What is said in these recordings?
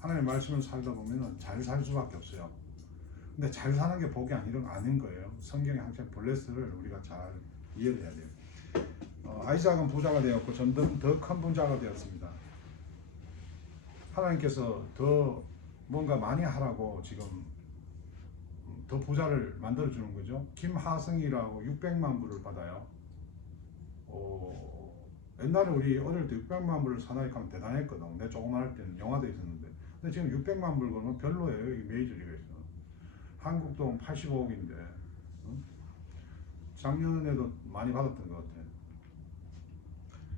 하나님 말씀을 살다 보면 잘 살 수밖에 없어요. 근데 잘 사는 게 복이 아니는 아닌 거예요. 성경에 항상 블레스를 우리가 잘 이해를 해야 돼요. 어, 아이작은 부자가 되었고 저는 더큰 부자가 되었습니다. 하나님께서 더 뭔가 많이 하라고 지금 더 부자를 만들어 주는 거죠. 김하승이라고 600만 불을 받아요. 어, 옛날에 우리 어릴 때 600만 불을 사나이까 하면 대단했거든. 내 조그만 할 때는 영화도 있었는데. 지금 600만 불 그러면 별로예요. 여기 메이저리그에서. 한국도 85억인데. 작년에도 많이 받았던 것 같아요.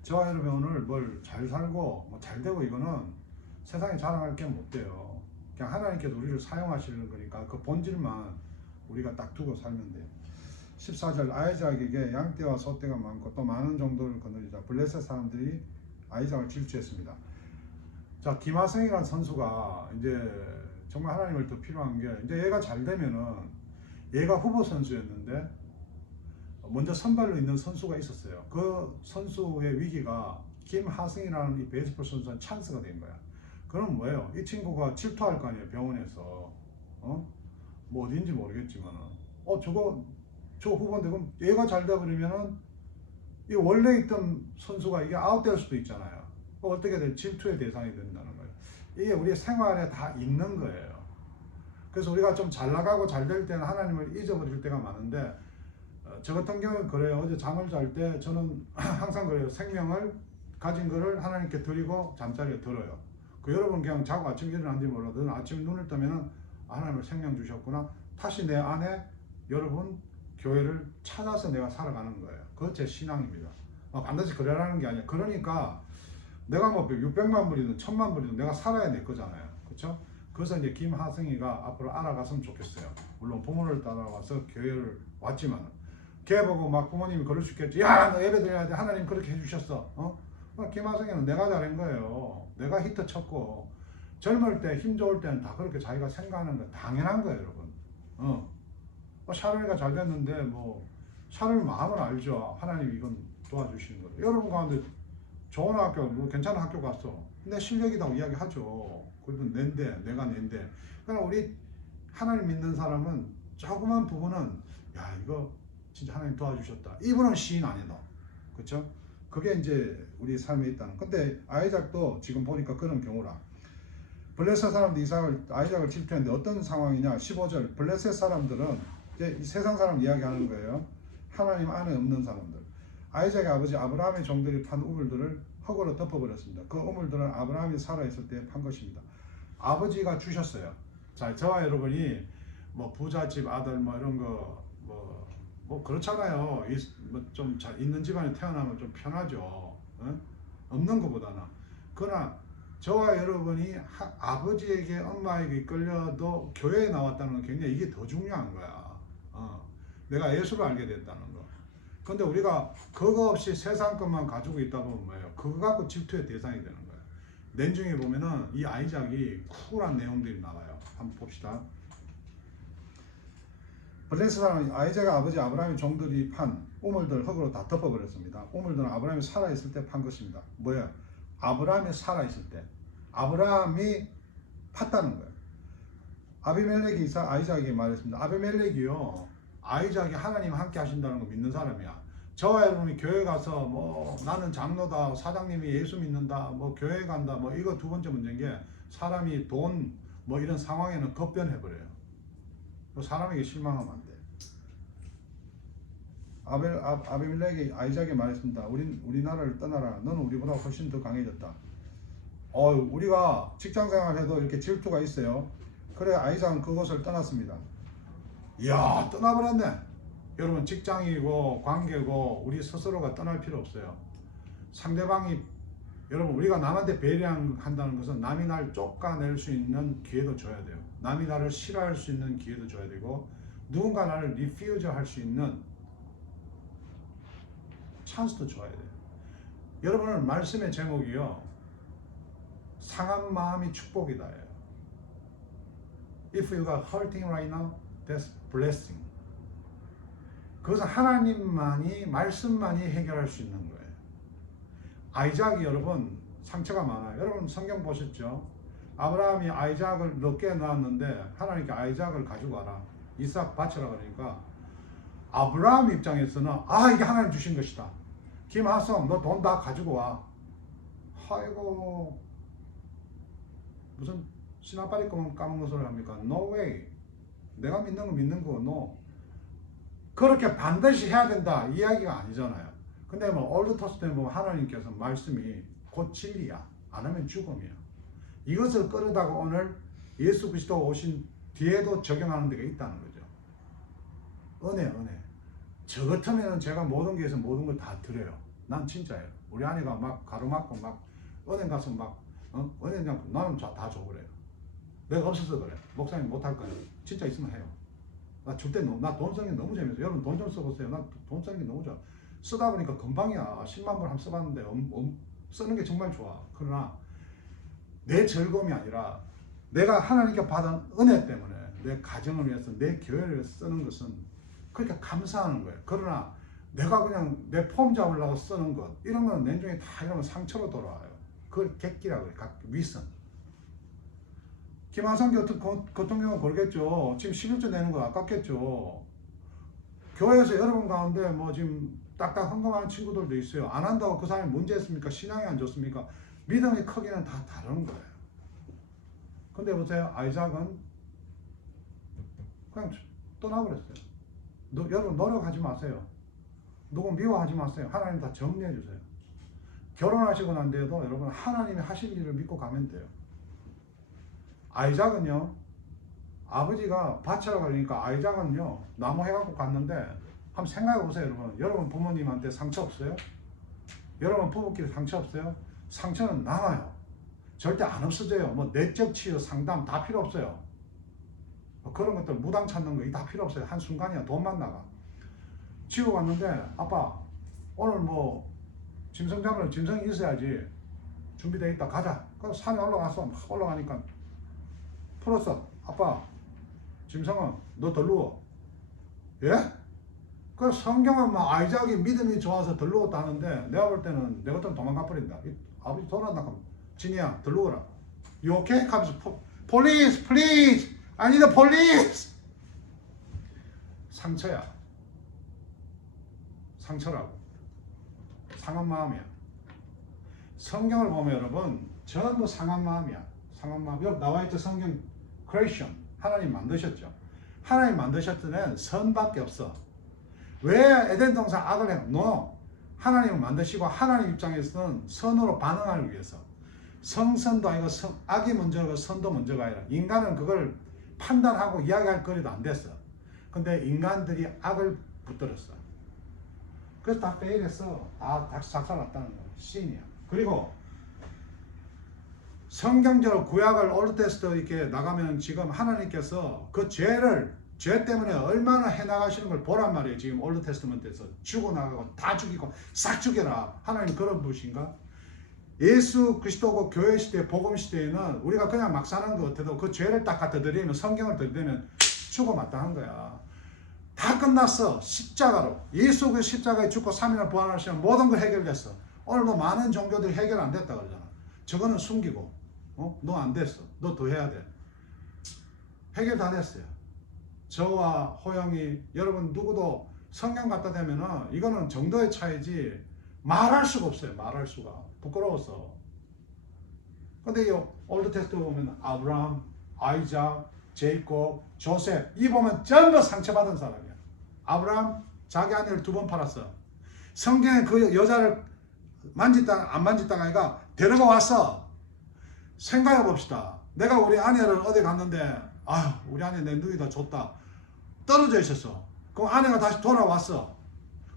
저와 여러분 오늘 뭘 잘 살고 뭐 잘 되고 이거는 세상에 자랑할 게 못 돼요. 그냥 하나님께서 우리를 사용하시는 거니까 그 본질만 우리가 딱 두고 살면 돼요. 14절 아이작에게 양떼와 소떼가 많고 또 많은 정도를 거느리자 블레셋 사람들이 아이작을 질주했습니다. 자 김하성이라는 선수가 이제 정말 하나님을 더 필요한 게 이제 얘가 잘 되면은 얘가 후보 선수였는데 먼저 선발로 있는 선수가 있었어요. 그 선수의 위기가 김하승이라는 이 베이스볼 선수한 찬스가 된 거야. 그럼 뭐예요? 이 친구가 질투할 거 아니에요 병원에서 어? 뭐 어딘지 모르겠지만은 어 저거 저 후보인데 그럼 얘가 잘 돼버리면은 이 원래 있던 선수가 이게 아웃될 수도 있잖아요. 그 어떻게 돼? 질투의 대상이 된다는 거예요. 이게 우리 생활에 다 있는 거예요. 그래서 우리가 좀 잘 나가고 잘 될 때는 하나님을 잊어버릴 때가 많은데 어, 저 같은 경우는 그래요. 어제 잠을 잘 때 저는 항상 그래요. 생명을 가진 거를 하나님께 드리고 잠자리에 들어요. 그 여러분 그냥 자고 아침 일어난지 몰라도 아침 눈을 뜨면은 하나님을 생명 주셨구나. 다시 내 안에 여러분 교회를 찾아서 내가 살아가는 거예요. 그것 제 신앙입니다. 어, 반드시 그러라는 게 아니야. 그러니까 내가 뭐 600만 불이든 1000만 불이든 내가 살아야 될 거잖아요. 그렇죠? 그래서 이제 김하승이가 앞으로 알아갔으면 좋겠어요. 물론 부모를 따라와서 교회를 왔지만 걔 보고 막 부모님이 그럴 수 있겠지. 야, 너 예배 드려야 돼. 하나님 그렇게 해주셨어. 어? 어, 김하승이는 내가 잘한 거예요. 내가 히트 쳤고 젊을 때 힘 좋을 때는 다 그렇게 자기가 생각하는 거 당연한 거예요, 여러분. 어. 어, 샤론이가 잘 됐는데 뭐 샤론이 마음을 알죠. 하나님 이건 도와주시는 거예요. 여러분 가운데 좋은 학교, 뭐 괜찮은 학교 갔어. 내 실력이라고 이야기하죠. 그래도 낸데, 내가 낸데. 그러나 우리 하나님 믿는 사람은 조그만 부분은 야 이거 진짜 하나님 도와주셨다. 이분은 시인 아니다. 그렇죠? 그게 이제 우리 삶에 있다는. 근데 아이작도 지금 보니까 그런 경우라. 블레셋 사람들 이삭을 아이작을 질투했는데 어떤 상황이냐? 15절 블레셋 사람들은 이제 이 세상 사람 이야기하는 거예요. 하나님 안에 없는 사람들. 아이작의 아버지 아브라함의 종들이 판 우물들을 흙으로 덮어버렸습니다. 그 우물들은 아브라함이 살아있을 때 판 것입니다. 아버지가 주셨어요. 자, 저와 여러분이 뭐 부잣집 아들 뭐 이런 거 뭐 뭐 그렇잖아요. 뭐 좀 잘 있는 집안에 태어나면 좀 편하죠. 어? 없는 것보다는. 그러나 저와 여러분이 하- 아버지에게 엄마에게 이끌려도 교회에 나왔다는 건 굉장히 이게 더 중요한 거야. 어. 내가 예수를 알게 됐다는 거. 근데 우리가 그거 없이 세상 것만 가지고 있다 보면 뭐예요? 그거 갖고 질투의 대상이 되는 거예요. 낸중에 보면은 이 아이작이 쿨한 내용들이 나와요. 한번 봅시다. 블레스 사람 아이작의 아버지 아브라함의 종들이 판 우물들 흙으로 다 덮어버렸습니다. 우물들은 아브라함이 살아있을 때 판 것입니다. 뭐야? 아브라함이 살아있을 때. 아브라함이 팠다는 거예요. 아비멜렉이 아이작에게 말했습니다. 아비멜렉이요. 아이작이 하나님 함께 하신다는 거 믿는 사람이야. 저와 여러분이 교회 가서 뭐 나는 장로다, 사장님이 예수 믿는다, 뭐 교회 간다, 뭐 이거 두 번째 문제인 게 사람이 돈 뭐 이런 상황에는 급변해 버려요. 그 사람에게 실망하면 안 돼. 아벨 아, 아비멜렉이 아이작에게 말했습니다. 우린 우리나라를 떠나라. 너는 우리보다 훨씬 더 강해졌다. 어, 우리가 직장 생활해도 이렇게 질투가 있어요. 그래 아이작은 그곳을 떠났습니다. 이야 떠나버렸네. 여러분 직장이고 관계고 우리 스스로가 떠날 필요 없어요. 상대방이 여러분 우리가 남한테 배려한다는 것은 남이 날 쫓아낼 수 있는 기회도 줘야 돼요. 남이 나를 싫어할 수 있는 기회도 줘야 되고 누군가 나를 리퓨즈 할 수 있는 찬스도 줘야 돼요. 여러분은 말씀의 제목이요. 상한 마음이 축복이다예요. If you got hurting right now, that's blessing. 그것은 하나님만이 말씀만이 해결할 수 있는 거예요. 아이작이 여러분 상처가 많아요. 여러분 성경 보셨죠? 아브라함이 아이작을 몇개 낳았는데 하나님께 아이작을 가지고 와라. 이삭 바쳐라 그러니까 아브라함 입장에서는 아 이게 하나님 주신 것이다. 김하성 너 돈 다 가지고 와. 아이고 무슨 신화빨리 까먹는 소리 합니까? No way. 내가 믿는 거 믿는 거 no. 그렇게 반드시 해야 된다 이야기가 아니잖아요. 근데 뭐 올드 토스트에 보면 하나님께서 말씀이 곧 진리야. 안 하면 죽음이야. 이것을 끌어다가 오늘 예수 그리스도 오신 뒤에도 적용하는 데가 있다는 거죠. 은혜, 은혜. 저 같으면 제가 모든 게에서 모든 걸 다 드려요. 난 진짜예요. 우리 아내가 막 가로막고 막 은행 가서 막 어? 은행 장 나는 다줘 그래요. 내가 없어서 그래. 목사님 못할 거예요. 진짜 있으면 해요. 나 줄때 너무 나돈 쓰는 게 너무 재밌어. 여러분 돈 좀 써보세요. 나 돈 쓰는 게 너무 좋아. 쓰다 보니까 금방이야. 10만 번 한번 써봤는데 엄, 엄, 쓰는 게 정말 좋아. 그러나 내 즐거움이 아니라 내가 하나님께 받은 은혜 때문에 내 가정을 위해서 내 교회를 위해서 쓰는 것은 그렇게 감사하는 거예요. 그러나 내가 그냥 내 폼 잡으려고 쓰는 것 이런 건 내중에 다 이러면 상처로 돌아와요. 그걸 객기라고 해요. 각 위선. 김하성 경우는 그러겠죠. 지금 11조 내는 거 아깝겠죠. 교회에서 여러분 가운데 뭐 지금 딱딱 헌금하는 친구들도 있어요. 안 한다고 그 사람이 문제 있습니까? 신앙이 안 좋습니까? 믿음의 크기는 다 다른 거예요. 근데 보세요. 아이작은 그냥 떠나버렸어요. 너, 여러분 노력하지 마세요. 누구 미워하지 마세요. 하나님 다 정리해 주세요. 결혼하시고 난 뒤에도 여러분 하나님이 하실 일을 믿고 가면 돼요. 아이작은요. 아버지가 밭이라고 하니까 아이작은요. 나무 해갖고 갔는데 한번 생각해 보세요, 여러분. 여러분 부모님한테 상처 없어요? 여러분 부부끼리 상처 없어요? 상처는 남아요. 절대 안 없어져요. 뭐 내적 치유, 상담 다 필요 없어요. 뭐 그런 것들 무당 찾는 거다 필요 없어요. 한 순간이야. 돈만 나가. 치고 갔는데 아빠 오늘 뭐 짐승장을 짐승이 있어야지 준비돼 있다 가자. 그래서 산에 올라갔어. 막 올라가니까 풀었어. 아빠 짐승은 너덜 누워. 예? 그 성경은 막 아이작이 믿음이 좋아서 덜 누웠다 하는데 내가 볼 때는 내 같으면 도망가 버린다. 이 아버지 돌아온다 하면 진이야 덜 누워라. You okay? 하면서 포, Police, please, I need a police. 상처야. 상처라고. 상한 마음이야. 성경을 보면 여러분 전부 상한 마음이야. 상한 마음. 여기 나와 있죠 성경 creation 하나님 만드셨죠. 하나님 만드셨던 선밖에 없어. 왜 에덴 동산 악을 해? No. 하나님을 만드시고 하나님 입장에서는 선으로 반응하기 위해서 성선도 아니고 선, 악이 먼저고 선도 먼저가 아니라 인간은 그걸 판단하고 이야기할 거리도 안 됐어. 근데 인간들이 악을 붙들었어. 그래서 다 페일했어. 다, 다 작살났다는 거야. 신이야. 그리고 성경적으로 구약을 올드테스트 이렇게 나가면 지금 하나님께서 그 죄를 죄 때문에 얼마나 해나가시는 걸 보란 말이에요. 지금 올드 테스트먼트에서 죽어나가고 다 죽이고 싹 죽여라. 하나님 그런 분이신가? 예수 그리스도고 교회 시대, 복음 시대에는 우리가 그냥 막 사는 것 같아도 그 죄를 딱 갖다 드리면 성경을 들이면 죽어 마땅한 거야. 다 끝났어. 십자가로. 예수 그 십자가에 죽고 3일을 부활하시면 모든 걸 해결됐어. 오늘도 많은 종교들이 해결 안 됐다 그러잖아. 저거는 숨기고, 어? 너 안 됐어. 너 더 해야 돼. 해결 다 됐어요. 저와 호영이 여러분 누구도 성경 갖다 대면은 이거는 정도의 차이지 말할 수가 없어요. 말할 수가 부끄러워서. 근데 이 올드 테스트 보면 아브라함, 아이작, 제이콥, 조셉 이 보면 전부 상처받은 사람이야. 아브라함 자기 아내를 두 번 팔았어. 성경에 그 여자를 만지다 안 만지다가 아니가 데려가 왔어. 생각해 봅시다. 내가 우리 아내를 어디 갔는데 아휴 우리 아내 내 누이다 줬다. 떨어져 있었어. 그럼 아내가 다시 돌아왔어.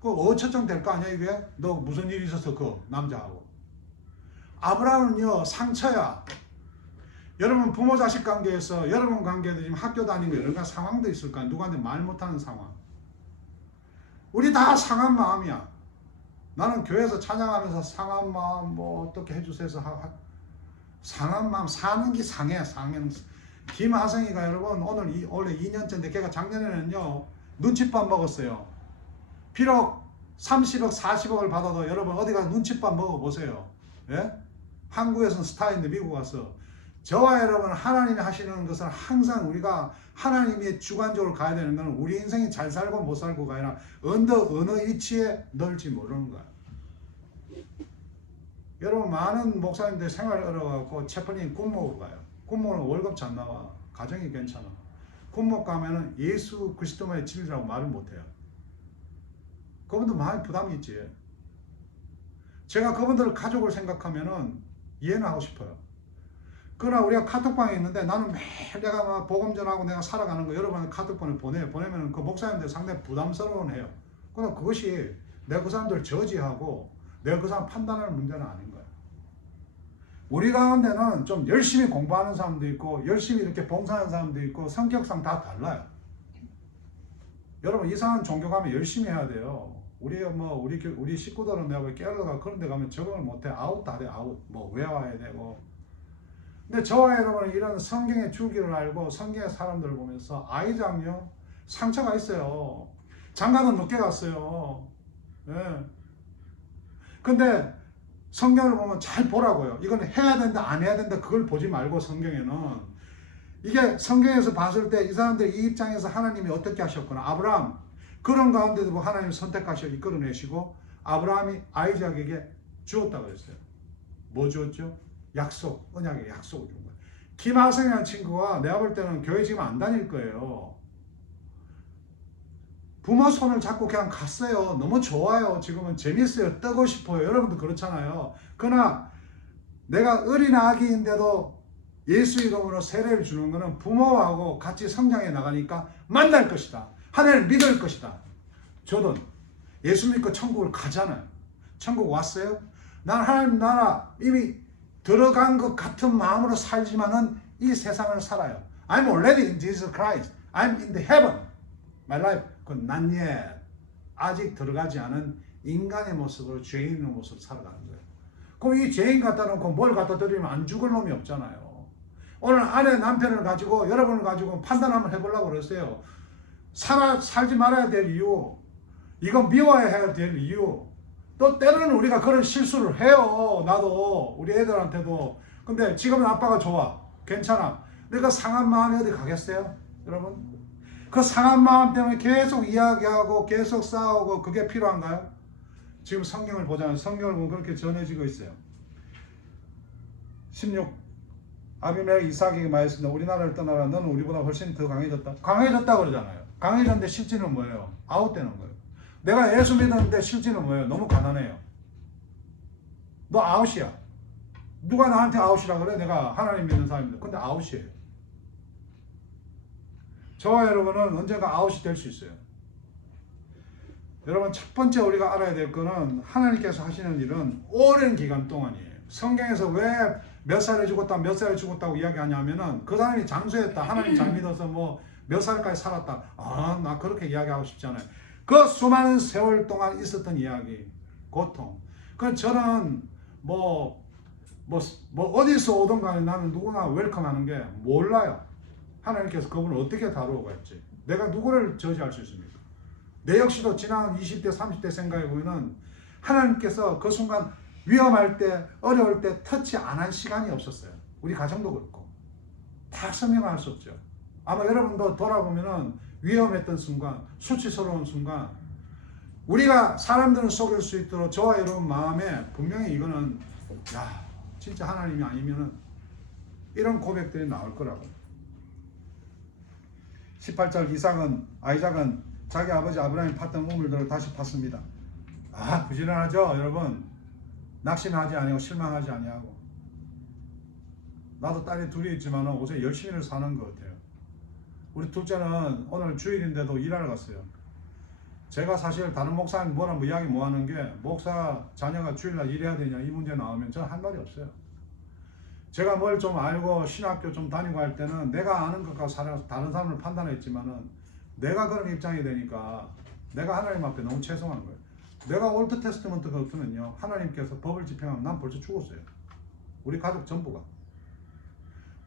그 어처정 될 거 아니야 이게? 너 무슨 일이 있었어 그 남자하고. 아브라함은요 상처야. 여러분 부모 자식 관계에서 여러분 관계도 지금 학교 다니고 여러 가지 상황도 있을 거야. 누구한테 말 못하는 상황. 우리 다 상한 마음이야. 나는 교회에서 찬양하면서 상한 마음 뭐 어떻게 해주세요 상한 마음 사는 게 상해 상해는 김하성이가 여러분 오늘 이, 원래 2년째인데 걔가 작년에는요 눈칫밥 먹었어요. 비록 30억 40억을 받아도 여러분 어디 가서 눈칫밥 먹어보세요. 예? 한국에서는 스타인데 미국 가서 저와 여러분 하나님이 하시는 것은 항상 우리가 하나님의 주관적으로 가야 되는 것은 우리 인생이 잘 살고 못 살고가 아니라 어느 어느 위치에 넣을지 모르는 거야. 여러분 많은 목사님들 생활 어려워갖고 채플린 군목으로 가요. 군목은 월급 잘 나와. 가정이 괜찮아. 군목 가면은 예수 그리스도만의 진리라고 말을 못해요. 그분도 많이 부담이 있지. 제가 그분들 가족을 생각하면은 이해는 하고 싶어요. 그러나 우리가 카톡방에 있는데 나는 매일 내가 막 복음 전하고 내가 살아가는 거 여러분 카톡방에 보내요. 보내면 그 목사님들 상당히 부담스러운 해요. 그러나 그것이 내가 그 사람들 저지하고 내가 그 사람 판단하는 문제는 아닌 거야. 우리 가운데는 좀 열심히 공부하는 사람도 있고 열심히 이렇게 봉사하는 사람도 있고 성격상 다 달라요. 여러분 이상한 종교 가면 열심히 해야 돼요. 우리 뭐 우리 교- 우리 식구들은 내가 깨어가 그런 데 가면 적응을 못해 아웃 다돼 아웃 뭐 외워야 되고 근데 저와 여러분은 이런 성경의 줄기를 알고 성경의 사람들을 보면서 아이장요 상처가 있어요. 장가는 늦게 갔어요. 예. 근데 성경을 보면 잘 보라고요. 이건 해야 된다, 안 해야 된다, 그걸 보지 말고 성경에는 이게 성경에서 봤을 때 이 사람들 이 입장에서 하나님이 어떻게 하셨구나. 아브라함 그런 가운데도 뭐 하나님 선택하셔 이끌어내시고 아브라함이 아이작에게 주었다 그랬어요. 뭐 주었죠? 약속, 언약의 약속을 준 거예요. 김하성이라는 친구가 내가 볼 때는 교회 지금 안 다닐 거예요. 부모 손을 잡고 그냥 갔어요. 너무 좋아요. 지금은 재밌어요. 뜨고 싶어요. 여러분도 그렇잖아요. 그러나 내가 어린 아기인데도 예수 이름으로 세례를 주는 것은 부모하고 같이 성장해 나가니까 만날 것이다. 하나님을 믿을 것이다. 저도 예수 믿고 천국을 가잖아요. 천국 왔어요? 난 하나님 나라 이미 들어간 것 같은 마음으로 살지만은 이 세상을 살아요. I'm already in Jesus Christ. I'm in the heaven. My life. Not yet. 아직 들어가지 않은 인간의 모습으로 죄인의 모습 살아가는 거예요. 그럼 이 죄인 갖다 놓고 뭘 갖다 드리면 안 죽을 놈이 없잖아요. 오늘 아내 남편을 가지고 여러분을 가지고 판단 한번 해보려고 그러세요. 살아, 살지 말아야 될 이유. 이거 미워야 해야 될 이유. 또 때로는 우리가 그런 실수를 해요. 나도 우리 애들한테도. 근데 지금은 아빠가 좋아. 괜찮아. 내가 상한 마음이 어디 가겠어요? 여러분? 그 상한 마음 때문에 계속 이야기하고 계속 싸우고 그게 필요한가요? 지금 성경을 보자면 성경을 보면 그렇게 전해지고 있어요. 16 아비멜 이삭에게 말했습니다. 우리나라를 떠나라. 너는 우리보다 훨씬 더 강해졌다. 강해졌다 그러잖아요. 강해졌는데 실제는 뭐예요? 아웃되는 거예요. 내가 예수 믿었는데 실제는 뭐예요? 너무 가난해요. 너 아웃이야. 누가 나한테 아웃이라 그래? 내가 하나님 믿는 사람인데. 근데 아웃이에요. 저와 여러분은 언젠가 아웃이 될 수 있어요. 여러분 첫 번째 우리가 알아야 될 거는 하나님께서 하시는 일은 오랜 기간 동안이에요. 성경에서 왜 몇 살에 죽었다 몇 살에 죽었다고 이야기하냐면은 그 사람이 장수했다 하나님 잘 믿어서 뭐 몇 살까지 살았다 아 나 그렇게 이야기하고 싶지 않아요. 그 수많은 세월 동안 있었던 이야기 고통. 그 저는 뭐 뭐, 뭐 어디서 오든 간에 나는 누구나 웰컴하는 게 몰라요. 하나님께서 그분을 어떻게 다루어 갈지. 내가 누구를 저지할 수 있습니까? 내 역시도 지난 20대, 30대 생각해 보면은 하나님께서 그 순간 위험할 때, 어려울 때 터치 안 한 시간이 없었어요. 우리 가정도 그렇고. 다 설명할 수 없죠. 아마 여러분도 돌아보면은 위험했던 순간, 수치스러운 순간, 우리가 사람들을 속일 수 있도록 저와 여러분 마음에 분명히 이거는, 야, 진짜 하나님이 아니면은 이런 고백들이 나올 거라고. 18절 이삭은 아이작은 자기 아버지 아브라함이 팠던 우물들을 다시 팠습니다. 아 부지런하죠 여러분 낙심하지 아니하고 실망하지 아니하고 나도 딸이 둘이 있지만 옷에 열심히 사는 것 같아요. 우리 둘째는 오늘 주일인데도 일하러 갔어요. 제가 사실 다른 목사님 뭐라 뭐 이야기 뭐 하는 게 목사 자녀가 주일날 일해야 되냐 이 문제 나오면 저는 할 말이 없어요. 제가 뭘 좀 알고 신학교 좀 다니고 할 때는 내가 아는 것과 다른 사람을 판단했지만은 내가 그런 입장이 되니까 내가 하나님 앞에 너무 죄송한 거예요. 내가 올드 테스트먼트 같으면요 하나님께서 법을 집행하면 난 벌써 죽었어요. 우리 가족 전부가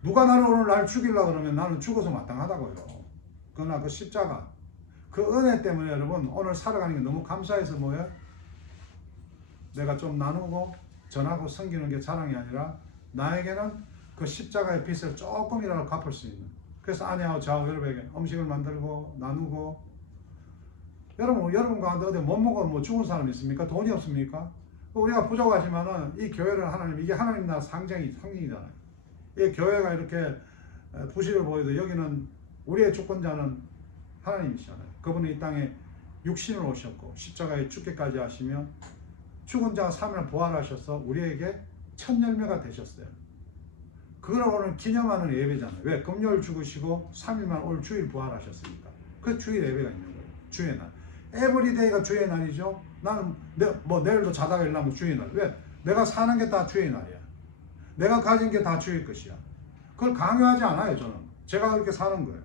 누가 나를 오늘 날 죽이려 그러면 나는 죽어서 마땅하다고요. 그러나 그 십자가 그 은혜 때문에 여러분 오늘 살아가는 게 너무 감사해서 뭐예요? 내가 좀 나누고 전하고 섬기는 게 자랑이 아니라 나에게는 그 십자가의 빚을 조금이라도 갚을 수 있는. 그래서 아내하고 저하고 여러분에게 음식을 만들고 나누고 여러분 여러분 가운데 어디 못 먹어 뭐 죽은 사람 있습니까? 돈이 없습니까? 우리가 부족하지만은 이 교회를 하나님 이게 하나님 나라 상징이 상징이잖아요. 이 교회가 이렇게 부실을 보여도 여기는 우리의 주권자는 하나님이시잖아요. 그분이 이 땅에 육신을 오셨고 십자가에 죽기까지 하시며 죽은 자가 3일 부활하셔서 우리에게 첫 열매가 되셨어요. 그걸 오늘 기념하는 예배잖아요. 왜? 금요일 죽으시고 3일만 오늘 주일 부활하셨으니까. 그 주일 예배가 있는 거예요. 주의 날. 에브리데이가 주의 날이죠. 나는 내, 뭐 내일도 자다가 일어나면 주의 날. 왜? 내가 사는 게 다 주의 날이야. 내가 가진 게 다 주의 것이야. 그걸 강요하지 않아요, 저는. 제가 그렇게 사는 거예요.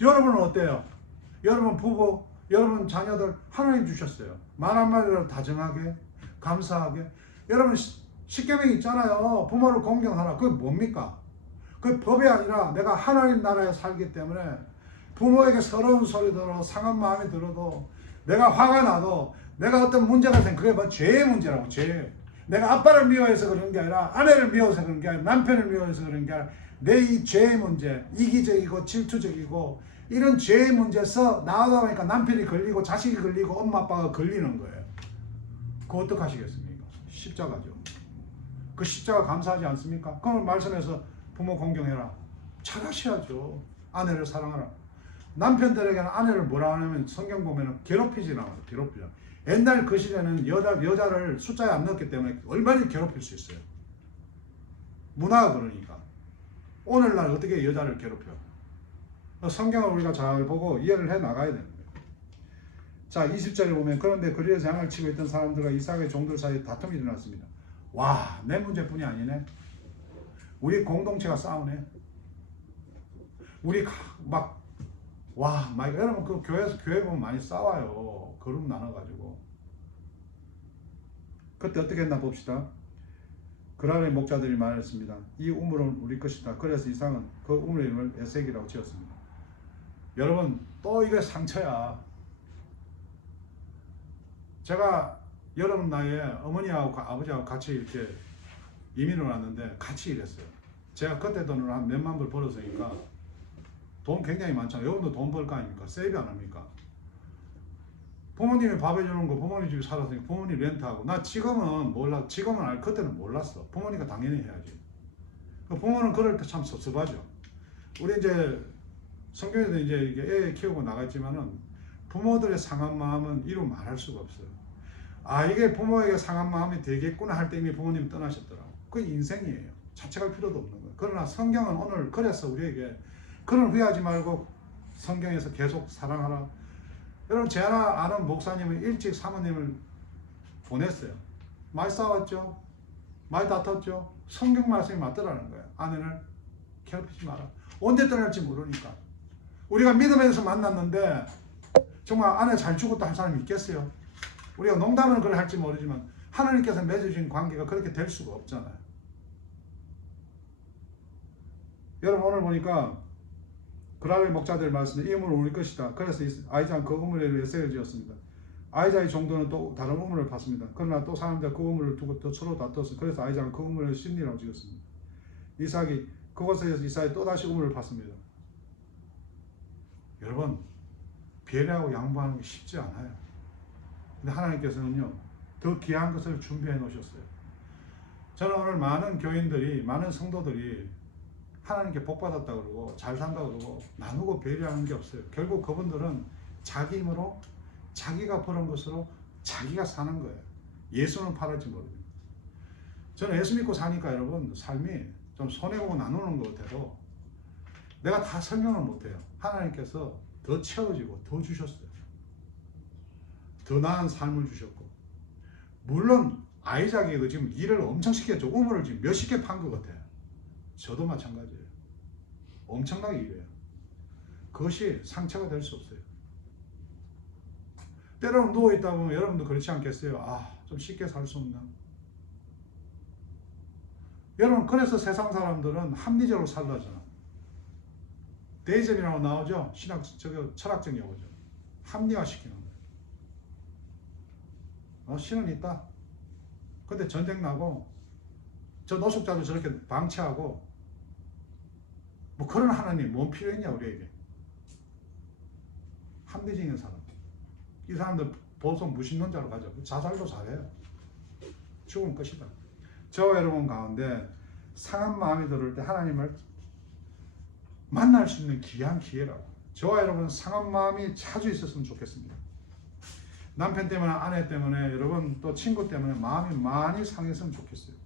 여러분은 어때요? 여러분 부부, 여러분 자녀들 하나님 주셨어요. 말 한마디로 다정하게, 감사하게. 여러분 시- 십계명이 있잖아요. 부모를 공경하라. 그게 뭡니까? 그 법이 아니라 내가 하나님 나라에 살기 때문에 부모에게 서러운 소리 들어 상한 마음이 들어도 내가 화가 나도 내가 어떤 문제가 생겨 그게 뭐 죄의 문제라고 죄. 내가 아빠를 미워해서 그런 게 아니라 아내를 미워해서 그런 게 아니라 남편을 미워해서 그런 게 아니라 내 이 죄의 문제 이기적이고 질투적이고 이런 죄의 문제에서 나오다 보니까 남편이 걸리고 자식이 걸리고 엄마 아빠가 걸리는 거예요. 그거 어떡하시겠습니까? 십자가죠. 그 십자가 감사하지 않습니까? 그걸 말씀에서 부모 공경해라. 잘하셔야죠. 아내를 사랑하라. 남편들에게는 아내를 뭐라 하냐면 성경 보면은 괴롭히지 나와요. 괴롭히죠. 옛날 그 시대는 여자, 여자를 숫자에 안 넣었기 때문에 얼마든지 괴롭힐 수 있어요. 문화가 그러니까. 오늘날 어떻게 여자를 괴롭혀? 성경을 우리가 잘 보고 이해를 해 나가야 거예요. 자, 20절에 보면 그런데 그리에서 양을 치고 있던 사람들과 이삭의 종들 사이에 다툼이 일어났습니다. 와, 내 문제뿐이 아니네. 우리 공동체가 싸우네. 우리 가- 막 와, 막 여러분 그 교회에서 교회 보면 많이 싸워요. 그룹 나눠 가지고. 그때 어떻게 했나 봅시다. 그날의 목자들이 말했습니다. 이 우물은 우리 것이다. 그래서 이상은 그 우물의 이름을 에색이라고 지었습니다. 여러분 또 이게 상처야. 제가 여러분 나이에 어머니하고 가- 아버지하고 같이 이렇게 이민을 왔는데 같이 일했어요. 제가 그때 돈을 한 몇만 불 벌었으니까 돈 굉장히 많잖아요. 여러분도 돈 벌 거 아닙니까? 세이브 안 합니까? 부모님이 밥 해주는 거 부모님 집에 살았으니까 부모님 렌트하고 나 지금은 몰라 지금은 알 그때는 몰랐어 부모니까 당연히 해야지 그 부모는 그럴 때 참 섭섭하죠 우리 이제 성경에도 이제 애 키우고 나갔지만은 부모들의 상한 마음은 이루 말할 수가 없어요 아 이게 부모에게 상한 마음이 되겠구나 할 때 이미 부모님이 떠나셨더라고 그 인생이에요 자책할 필요도 없는 거예요 그러나 성경은 오늘 그래서 우리에게 그런 후회하지 말고 성경에서 계속 사랑하라 여러분 제 하나 아는 목사님은 일찍 사모님을 보냈어요. 많이 싸웠죠. 많이 다퉜죠. 성경 말씀이 맞더라는 거예요. 아내를 괴롭히지 마라. 언제 떠날지 모르니까. 우리가 믿음에서 만났는데 정말 아내 잘 죽었다 할 사람이 있겠어요? 우리가 농담은 그걸 할지 모르지만 하나님께서 맺어진 관계가 그렇게 될 수가 없잖아요. 여러분 오늘 보니까 그라의 목자들 말씀에 이 우물은 우리 것이다. 그래서 아이자는 그 우물에 에세를 지었습니다. 아이자의 정도는 또 다른 우물을 팠습니다. 그러나 또 사람들 그 우물을 두고 또 서로 다투었어. 그래서 아이자는 그 우물을 신리라고 지었습니다. 이삭이 그곳에서 이삭이 또 다시 우물을 팠습니다. 여러분 배려하고 양보하는 게 쉽지 않아요. 근데 하나님께서는요 더 귀한 것을 준비해 놓으셨어요. 저는 오늘 많은 교인들이 많은 성도들이 하나님께 복 받았다 그러고 잘 산다 그러고 나누고 배려하는 게 없어요. 결국 그분들은 자기 힘으로 자기가 버는 것으로 자기가 사는 거예요. 예수는 팔을지 모릅니다. 저는 예수 믿고 사니까 여러분 삶이 좀 손해보고 나누는 것 같아도 내가 다 설명을 못해요. 하나님께서 더 채워지고 더 주셨어요. 더 나은 삶을 주셨고 물론 아이작이도 지금 일을 엄청 시켰죠. 우물을 지금 몇십 개 판 것 같아요. 저도 마찬가지예요. 엄청나게 일해요. 그것이 상처가 될 수 없어요. 때로는 누워있다 보면 여러분도 그렇지 않겠어요? 아, 좀 쉽게 살 수 없나? 여러분, 그래서 세상 사람들은 합리적으로 살라잖아. 데이즘이라고 나오죠? 신학, 저기, 철학적 용어죠. 합리화시키는. 어, 신은 있다. 근데 전쟁 나고, 저 노숙자도 저렇게 방치하고, 뭐 그런 하나님 뭔 필요했냐 우리에게? 합리적인 사람. 이 사람들 보통 무신론자로 가죠 자살도 잘해요. 죽으면 끝이다. 저와 여러분 가운데 상한 마음이 들을 때 하나님을 만날 수 있는 귀한 기회라고. 저와 여러분 상한 마음이 자주 있었으면 좋겠습니다 남편 때문에 아내 때문에 여러분 또 친구 때문에 마음이 많이 상했으면 좋겠어요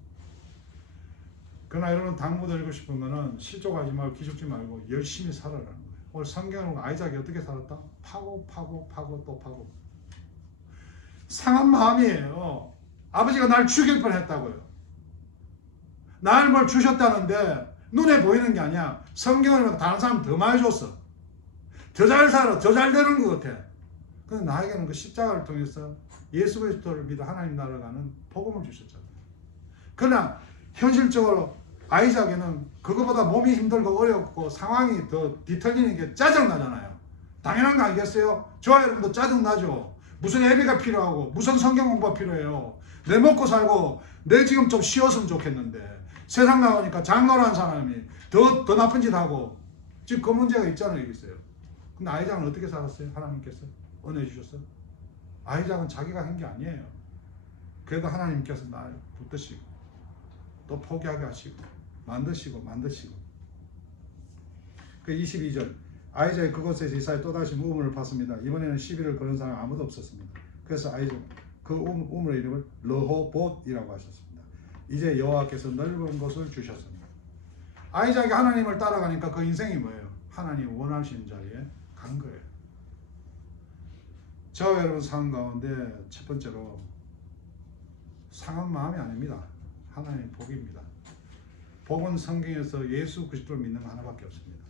그러나 여러분 당부 드리고 싶은 거는 실족하지 말고 기죽지 말고 열심히 살아라는 거예요. 오늘 성경은 아이작이 어떻게 살았다? 파고 파고 파고 또 파고 상한 마음이에요. 아버지가 날 죽일 뻔했다고요. 날 뭘 주셨다는데 눈에 보이는 게 아니야. 성경을 다른 사람 더 많이 줬어. 더 잘 살아, 더 잘 되는 것 같아. 근데 나에게는 그 십자가를 통해서 예수 그리스도를 믿어 하나님 나라를 가는 복음을 주셨잖아요. 그러나 현실적으로 아이작에는 그거보다 몸이 힘들고 어렵고 상황이 더 뒤틀리는 게 짜증나잖아요. 당연한 거 아니겠어요? 저와 여러분도 짜증나죠. 무슨 예배가 필요하고 무슨 성경 공부가 필요해요. 내 먹고 살고 내 지금 좀 쉬었으면 좋겠는데 세상 나가니까 장로란 사람이 더, 더 나쁜 짓 하고 지금 그 문제가 있잖아요. 있어요. 근데 아이작은 어떻게 살았어요? 하나님께서 은혜 주셨어요? 아이작은 자기가 한 게 아니에요. 그래도 하나님께서 날 붙드시고 또 포기하게 하시고 만드시고 만드시고 그 22절 아이자의 그곳에서 이사야 또다시 우물을 팠습니다. 이번에는 시비를 거는 사람 아무도 없었습니다. 그래서 아이자 그 우- 우물의 이름을 러호봇이라고 하셨습니다. 이제 여호와께서 넓은 곳을 주셨습니다. 아이작이 하나님을 따라가니까 그 인생이 뭐예요? 하나님 원하시는 자리에 간 거예요. 저와 여러분 삶 가운데 첫 번째로 상한 마음이 아닙니다. 하나님의 복입니다. 복은 성경에서 예수 그리스도를 믿는 거 하나밖에 없습니다.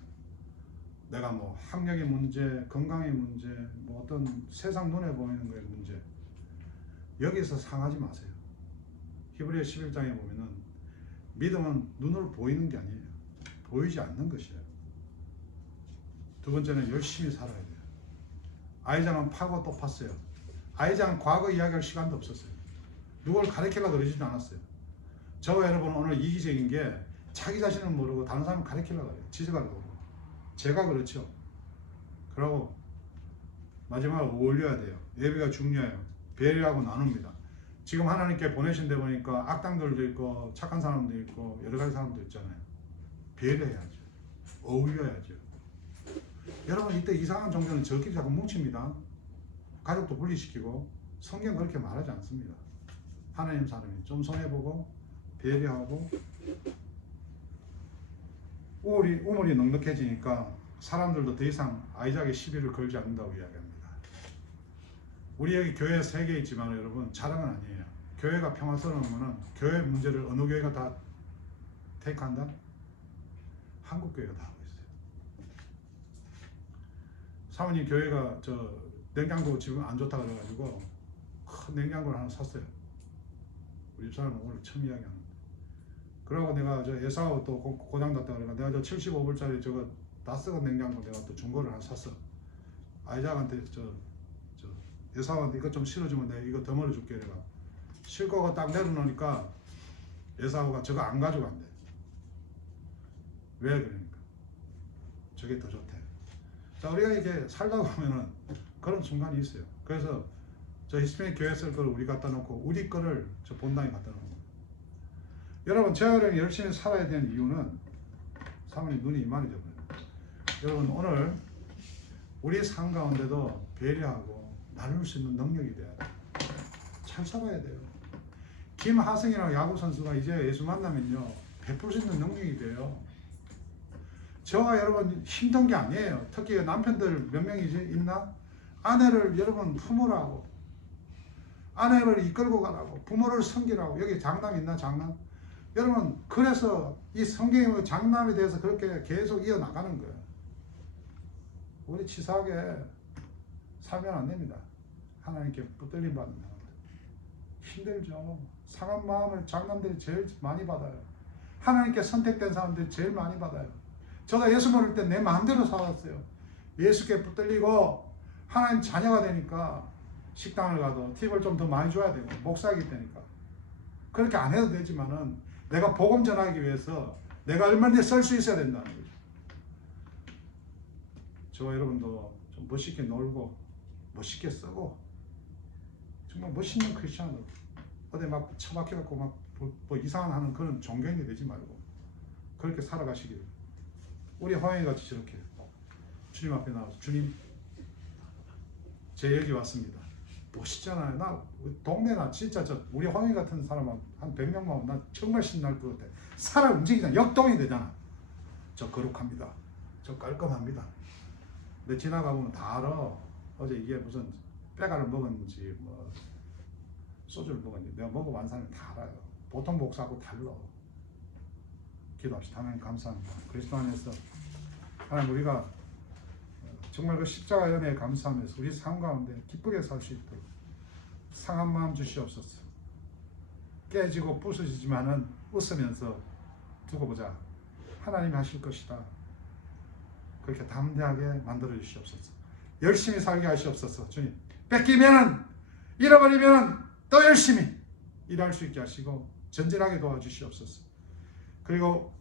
내가 뭐 학력의 문제, 건강의 문제, 뭐 어떤 세상 눈에 보이는 거의 문제 여기서 상하지 마세요. 히브리서 11장에 보면은 믿음은 눈으로 보이는 게 아니에요. 보이지 않는 것이에요. 두 번째는 열심히 살아야 돼요. 아이장은 파고 또 팠어요. 아이장은 과거 이야기할 시간도 없었어요. 누굴 가르치려고 그러지도 않았어요. 저와 여러분 오늘 이기적인 게 자기 자신은 모르고 다른 사람 가르치려고 해요. 지적하려고. 제가 그렇죠. 그러고 마지막으로 올려야 돼요. 예배가 중요해요. 배려하고 나눕니다. 지금 하나님께 보내신 데 보니까 악당들도 있고 착한 사람도 있고 여러 가지 사람도 있잖아요. 배려해야죠. 어울려야죠. 여러분 이때 이상한 종교는 저끼리 자꾸 뭉칩니다. 가족도 분리시키고 성경 그렇게 말하지 않습니다. 하나님 사람이 좀 손해보고 배려하고 우물이, 우물이 넉넉해지니까 사람들도 더 이상 아이작의 시비를 걸지 않는다고 이야기합니다. 우리 여기 교회 세 개 있지만 여러분 자랑은 아니에요. 교회가 평화스러운 거는 교회 문제를 어느 교회가 다 테이크한다? 한국 교회가 다 하고 있어요. 사모님 교회가 저 냉장고 지금 안 좋다 그래가지고 큰 냉장고를 하나 샀어요. 우리 집사람은 오늘 처음 이야기하는데. 그러고 내가 저 예사하고 또 고- 고장 났다 그러니까 내가 저 75불짜리 저거 다스가 냉장고 내가 또 중고를 하나 샀어. 아이작한테 저, 저 예사한테 이거 좀 실어주면 내가 이거 덤어려 줄게 내가. 실거가 딱 내려놓으니까 예사우가 저거 안 가져간대. 왜 그러니까? 저게 더 좋대. 자 우리가 이렇게 살다 보면은 그런 순간이 있어요. 그래서 저 히스패닉 교회 쓸 거를 우리 갖다 놓고 우리 거를 저 본당에 갖다 놓는 거예요. 여러분 이렇게 열심히 살아야 되는 이유는 사모님 눈이 이만해져 버려요. 여러분 오늘 우리 삶 가운데도 배려하고 나눌 수 있는 능력이 돼야 돼요. 잘 살아야 돼요. 김하승이라고 야구 선수가 이제 예수 만나면요 베풀 수 있는 능력이 돼요. 저와 여러분 힘든 게 아니에요. 특히 남편들 몇 명이지 있나? 아내를 여러분 품으라고 아내를 이끌고 가라고 부모를 섬기라고 여기 장남 있나 장남? 여러분 그래서 이 성경의 장남에 대해서 그렇게 계속 이어 나가는 거예요. 우리 치사하게 살면 안 됩니다. 하나님께 붙들림 받는 사람들 힘들죠. 상한 마음을 장남들이 제일 많이 받아요. 하나님께 선택된 사람들이 제일 많이 받아요. 저도 예수 모를 때 내 마음대로 살았어요. 예수께 붙들리고 하나님 자녀가 되니까 식당을 가도 팁을 좀 더 많이 줘야 되고 목사이기 때니까 그렇게 안 해도 되지만은 내가 복음 전하기 위해서 내가 얼마든지 쓸 수 있어야 된다는 거죠. 저와 여러분도 좀 멋있게 놀고 멋있게 쓰고 정말 멋있는 크리스천으로 어디 막 처박혀갖고 막 뭐, 뭐 이상한 하는 그런 종교인이 되지 말고 그렇게 살아가시길 우리 화영이 같이 저렇게 주님 앞에 나와서 주님 제 여기 왔습니다. 멋있잖아요. 나 동네 나 진짜 저 우리 화영이 같은 사람은 한 100명만 오면 나 정말 신날 것 같아. 사람 움직이잖아. 역동이 되잖아. 저 거룩합니다. 저 깔끔합니다. 근데 지나가보면 다 알아. 어제 이게 무슨 빼가를 먹었는지 뭐 소주를 먹었는지 내가 먹어본 사람이 다 알아요. 보통 목사하고 달라 기도합시다 하나님 감사합니다. 그리스도 안에서 하나님 우리가 정말 그 십자가 연애에 감사하면서 우리 삶 가운데 기쁘게 살 수 있도록 상한 마음 주시옵소서. 깨지고 부서지지만은 웃으면서 두고 보자. 하나님이 하실 것이다. 그렇게 담대하게 만들어 주시옵소서. 열심히 살게 하시옵소서. 주님 뺏기면 잃어버리면 또 열심히 일할 수 있게 하시고 전진하게 도와주시옵소서 그리고